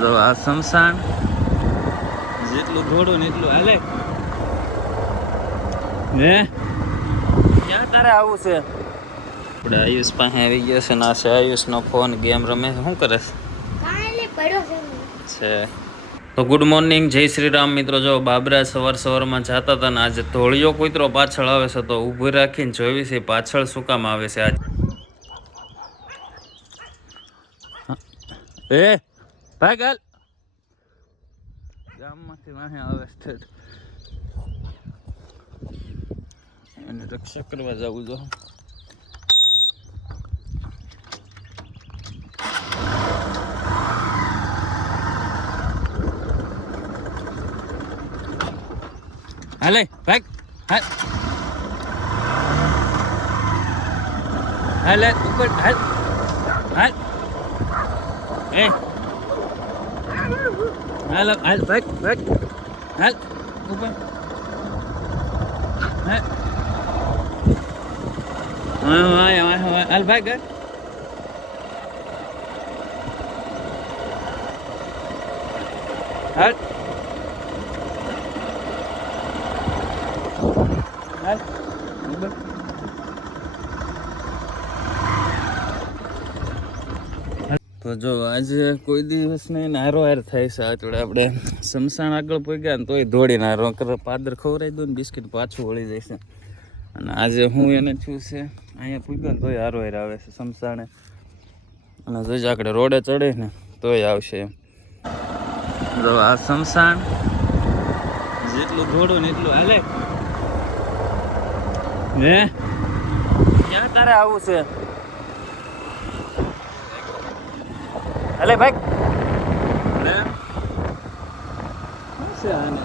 તો આ શમશાન જેટલું થોડું ને એટલું હાલે હે ક્યાં તારે આવું છે આપણે આયુષ પાસે આવી ગયો છે ના છે આયુષનો ફોન ગેમ રમે શું કરે છે તો ગુડ મોર્નિંગ જય શ્રી રામ મિત્રો જો બાબરા સવારમાં જતા હતા ને આજે ધોળિયો કૂતરો પાછળ આવે છે તો ઊભી રાખીને જોઈ છે પાછળ શું કામ આવે છે આજે એ ભાઈ ગાલ ગામમાંથી વાહે આવે સ્ટેટ એને રક્ષા કરવા જવું જો હાલે ભાગ હાલ હાલ ઉપર હાલ હાલ એ હાલ હાલ ભાગ ભાગ હાલ ઉપર હાલ હાલ ભાગ હાલ તો જો આજે કોઈ દિવસ નહીં હારો હાર થાય છે આ જોડે આપણે શમશાન આગળ પગ્યા ને તોય દોડીને હારો પાદર ખવડાવી દઉં ને બિસ્કિટ પાછું વળી જાય છે અને આજે હું એને છું છે અહીંયા પૂગ્યો ને તોય હારો હાર આવે છે શમશાને અને જોઈ આપણે રોડે ચડે ને તોય આવશે એમ તો આ શમશાન જેટલું દોડું ને એટલું હાલે હે ક્યાં તારે આવું છે અલે ભાઈ છે આને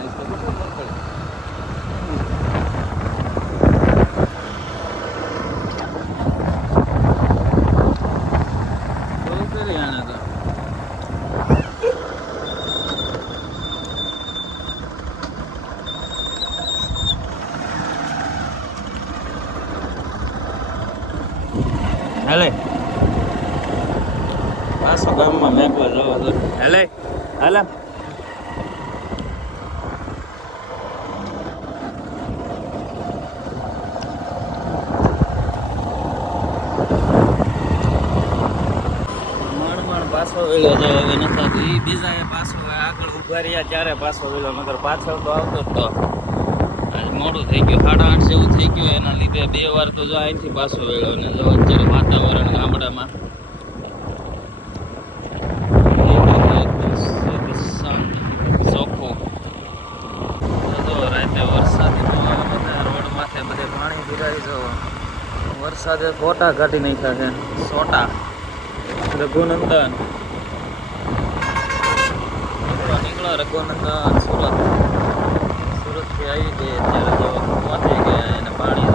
હાલે પાછો ગામમાં મેકવા જવો તો હાલે હાલે પાછો વેલો તો હવે નથી એ બીજા એ પાછો આગળ ઉભા રહ્યા ત્યારે પાછો વેલો નગર પાછળ તો આવતો જ તો આજ મોડું થઈ ગયું 8:30 જેવું થઈ ગયું એના લીધે 2 વાર તો જો અહીંથી પાછો વેલો ને જો અત્યારે વાતાવરણ ગામડામાં ચોખ્ખું જો રાતે વરસાદ રોડ માથે બધે પાણી ભરાઈ જવો વરસાદે ફોટા કાઢી નાખ્યા છે સોટા રઘુનંદન નીકળો રઘુનંદન સુરતથી આવી ગઈ અત્યારે તો પહોંચી ગયા એને પાણી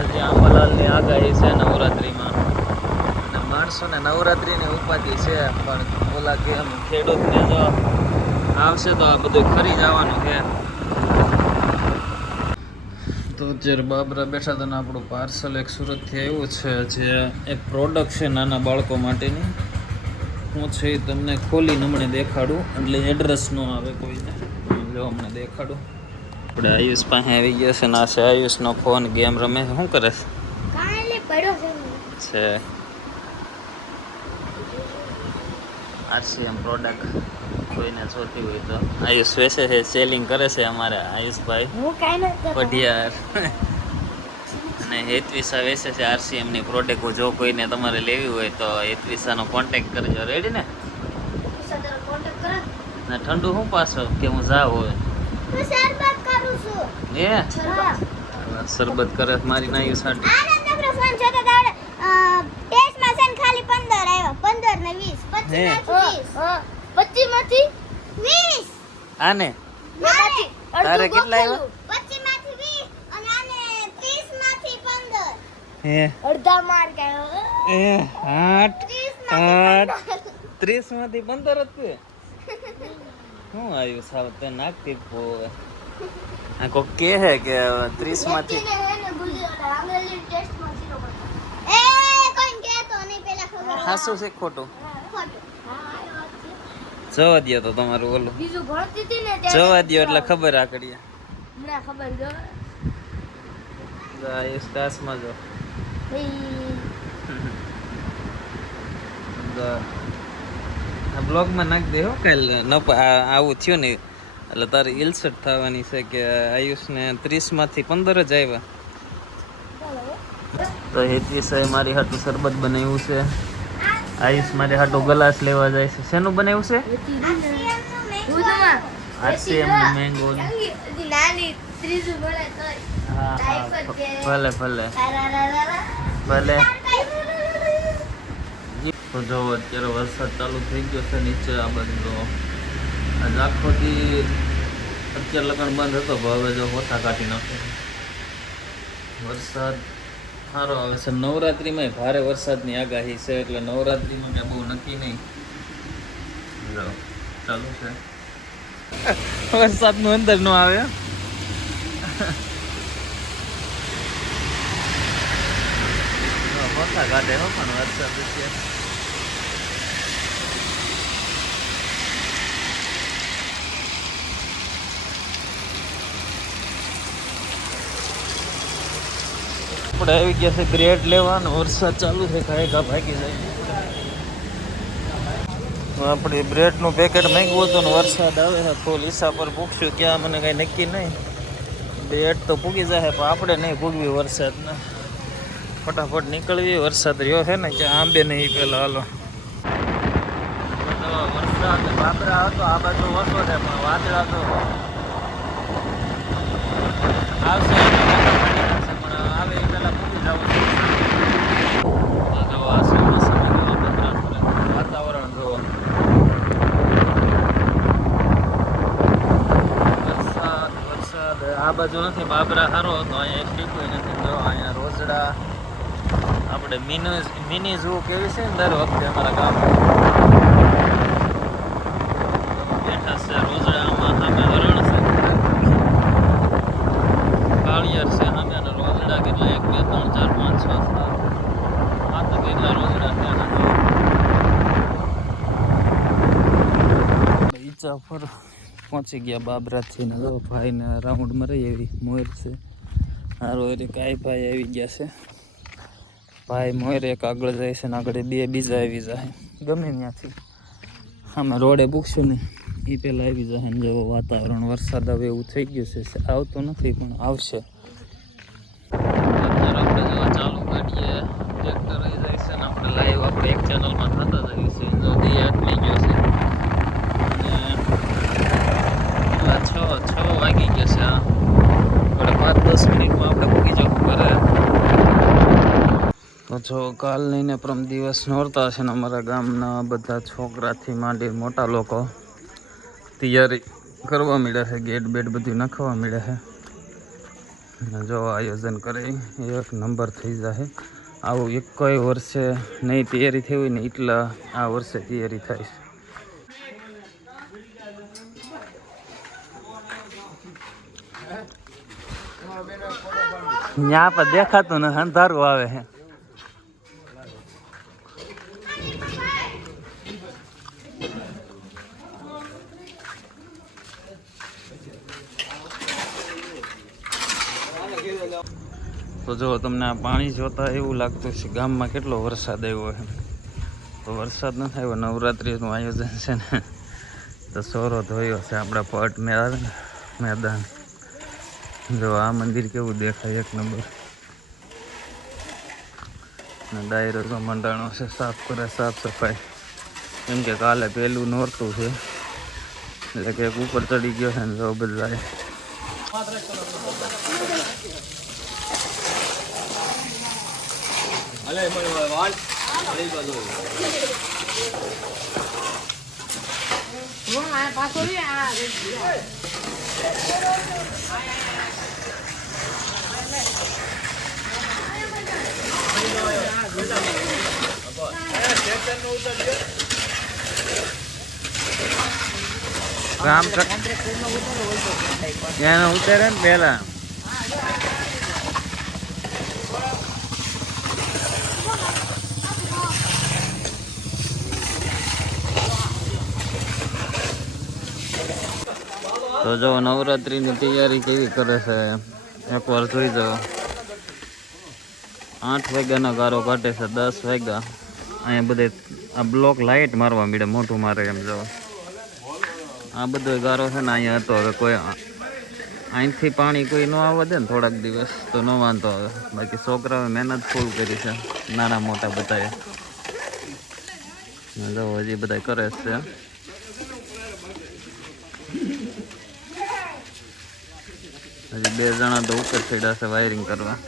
હજી આંબાલાલની આગાહી છે નવરાત્રિમાં અને માણસોને નવરાત્રિની ઉપાધિ છે પણ ઓલા કેમ ખેડૂતને જો આવશે તો આ બધું ખરી જવાનું છે તો અત્યારે બાબરા બેઠા હતા ને આપણું પાર્સલ એક સુરતથી આવ્યું છે જે એક પ્રોડક્ટ છે નાના બાળકો માટેની હું છે એ તમને ખોલીને હમણાં દેખાડું એટલે એડ્રેસ ન આવે કોઈને જો હમણાં દેખાડું આપણે આયુષ પાસે આવી ગયો છે ના છે આયુષનો ફોન ગેમ રમે શું કરે છે આરસીએમ પ્રોડક્ટ કોઈને જોતી હોય તો આયુષ વેચે છે સેલિંગ કરે છે અમારે આયુષભાઈ પઢિયાર અને હેતવિસા વેચે છે આરસીએમની પ્રોડક્ટ જો કોઈને તમારે લેવી હોય તો હેતવિસાનો કોન્ટેક્ટ કરજો રેડી ને ઠંડુ શું પાછો કે હું જાવ હોય શરબત કરે મારી નાયું સાડી આને તારે કેટલા આવ્યા અડધા માર્ક આવ્યો 30 માંથી 15 જ શું આવ્યું સાવ તે નાખતી પોવે આ કોક કે હે કે 30 માંથી હાસું છે ખોટું જવા દો તો તમારું ઓલું બીજું ભણતી હતી ને જવા દો એટલે ખબર આકડીએ ના ખબર જો આ સ્ટાસ માં જો આ બ્લોગ માં નાખ દે હો કાલ આવું થયું ને એટલે તારી ઇલસટ થવાની છે કે આયુષને 30 માંથી 15 જ આવ્યા. તો હેતવી સાહેબ મારી હાટું શરબત બનાવ્યું છે. આયુષ મારી હાટું ગ્લાસ લેવા જાય છે. શેનું બનાવ્યું છે? RCM mango. ભલે ભલે ભલે. તો જો અત્યારે વરસાદ ચાલુ થઈ ગયો છે નીચે આ બાજુ. તો આજ આખો દી અત્યારે લગન બંધ હતો, હવે જો હોઠા કાઢી નાખે. વરસાદ સારો આવે છે. નવરાત્રિમાં ભારે વરસાદની આગાહી છે, એટલે નવરાત્રિમાં ક્યાં બહુ નક્કી નહીં. ચાલુ છે વરસાદનું અંદર નો આવે. હોઠા કાઢે હો પણ વરસાદ છે. આપણે આવી ગયા છે બ્રેડ લેવાનો. વરસાદ ચાલુ છે, ખાયગા ભાગી જાય. આપણે બ્રેડનું પેકેટ માંગ્યું હતું ને વરસાદ આવે છે ફૂલ હિસાબ પર પૂછ્યું ક્યાં, મને કાંઈ નક્કી નહીં. બ્રેડ તો પૂગી જાય પણ આપણે નહીં પૂગવી વરસાદના. ફટાફટ નીકળવી. વરસાદ રહ્યો છે ને ક્યાં આંબે નહીં પેલા. હાલો વરસાદ બાબરા હતો આ બાજુ ઓછો છે પણ વાદળા તો આવશે. આવે એ પેલા પૂરી જવું. વાતાવરણ જુઓ. વરસાદ વરસાદ આ બાજુ નથી. બાબરા સારો હતો, અહીંયા એક ટીપું નથી. જો અહીંયા રોજડા આપણે મિની ઝૂ કેવી છે ને દર વખતે અમારા ગામમાં બેઠા છે. રોજડામાં સામે હરણ છે, કાળિયાર છે સામે. અને રોજડા કેટલા 1 2 3 4 5 6 7 આ તો કેટલા રોજડા છે. બગીચા પર પહોંચી ગયા બાબરાથી ને જો ભાઈને રાઉન્ડ મરાઈ એવી મોર છે. હારો એ કાંઈ ભાઈ આવી ગયા છે. ભાઈ મોર એક આગળ જાય છે ને આગળ 2 બીજા આવી જાય ગમે ત્યાંથી. આમાં રોડે પૂછશું ને એ પહેલાં આવી જાય ને. જેવો વાતાવરણ વરસાદ આવે એવું થઈ ગયું છે. આવતો નથી પણ આવશે. આપણે જો ચાલુ કાઢીએ ટ્રેક્ટર આવી જાય છે ને આપણે લાઈવ આપણે એક ચેનલમાં થતા જઈએ છે. જો દી આટલી ગયો છે અને 6 વાગી ગયા છે. આપણે 5-10 મિનિટમાં આપણે પૂગી જવું કરે. તો જો કાલ નહીં ને પ્રમ દિવસ નોરતા છે ને અમારા ગામના બધા છોકરાથી માંડી મોટા લોકો તૈયારી કરવા મળ્યા છે. ગેટ બેટ બધું નાખવા મળ્યા છે. જો આયોજન કરે 1 નંબર થઈ જાય. આવું એક કોઈ વર્ષે નહીં તૈયારી થઈ હોય ને એટલા આ વર્ષે તૈયારી થાય છે. ત્યાં પર દેખાતું ને અંધારું આવે છે. તો જો તમને આ પાણી જોતા એવું લાગતું છે ગામમાં કેટલો વરસાદ આવ્યો છે. તો વરસાદ ન થાય. નવરાત્રિનું આયોજન છે ને તો સોરો ધોયો છે આપણા પટ મેદાન. જો આ મંદિર કેવું દેખાય 1 નંબર. ને ડાયરો તો મંડાણો છે, સાફ કરે સાફ સફાઈ. કેમ કે કાલે પહેલું નોરતું છે એટલે કે ઉપર ચડી ગયો છે ને જો બધા. કામ એને ઉતારે ને પેલા તો જો નવરાત્રીની તૈયારી કેવી કરે છે એકવાર જોઈ જાઓ. 8 વાગ્યાનો ગારો કાઢે છે, 10 વાગ્યા. અહીંયા બધે આ બ્લોક લાઇટ મારવા મળે, મોટું મારે એમ જો. આ બધો ગારો છે ને અહીંયા હતો. હવે કોઈ અહીંથી પાણી કોઈ ન આવવા દે ને થોડાક દિવસ તો ન વાંધો આવે. બાકી છોકરાઓએ મહેનત ફૂલ કરી છે, નાના મોટા બધાએ. જો હજી બધા કરે છે. હજી 2 જણા તો ઉપર ચડ્યા છે વાયરિંગ કરવા.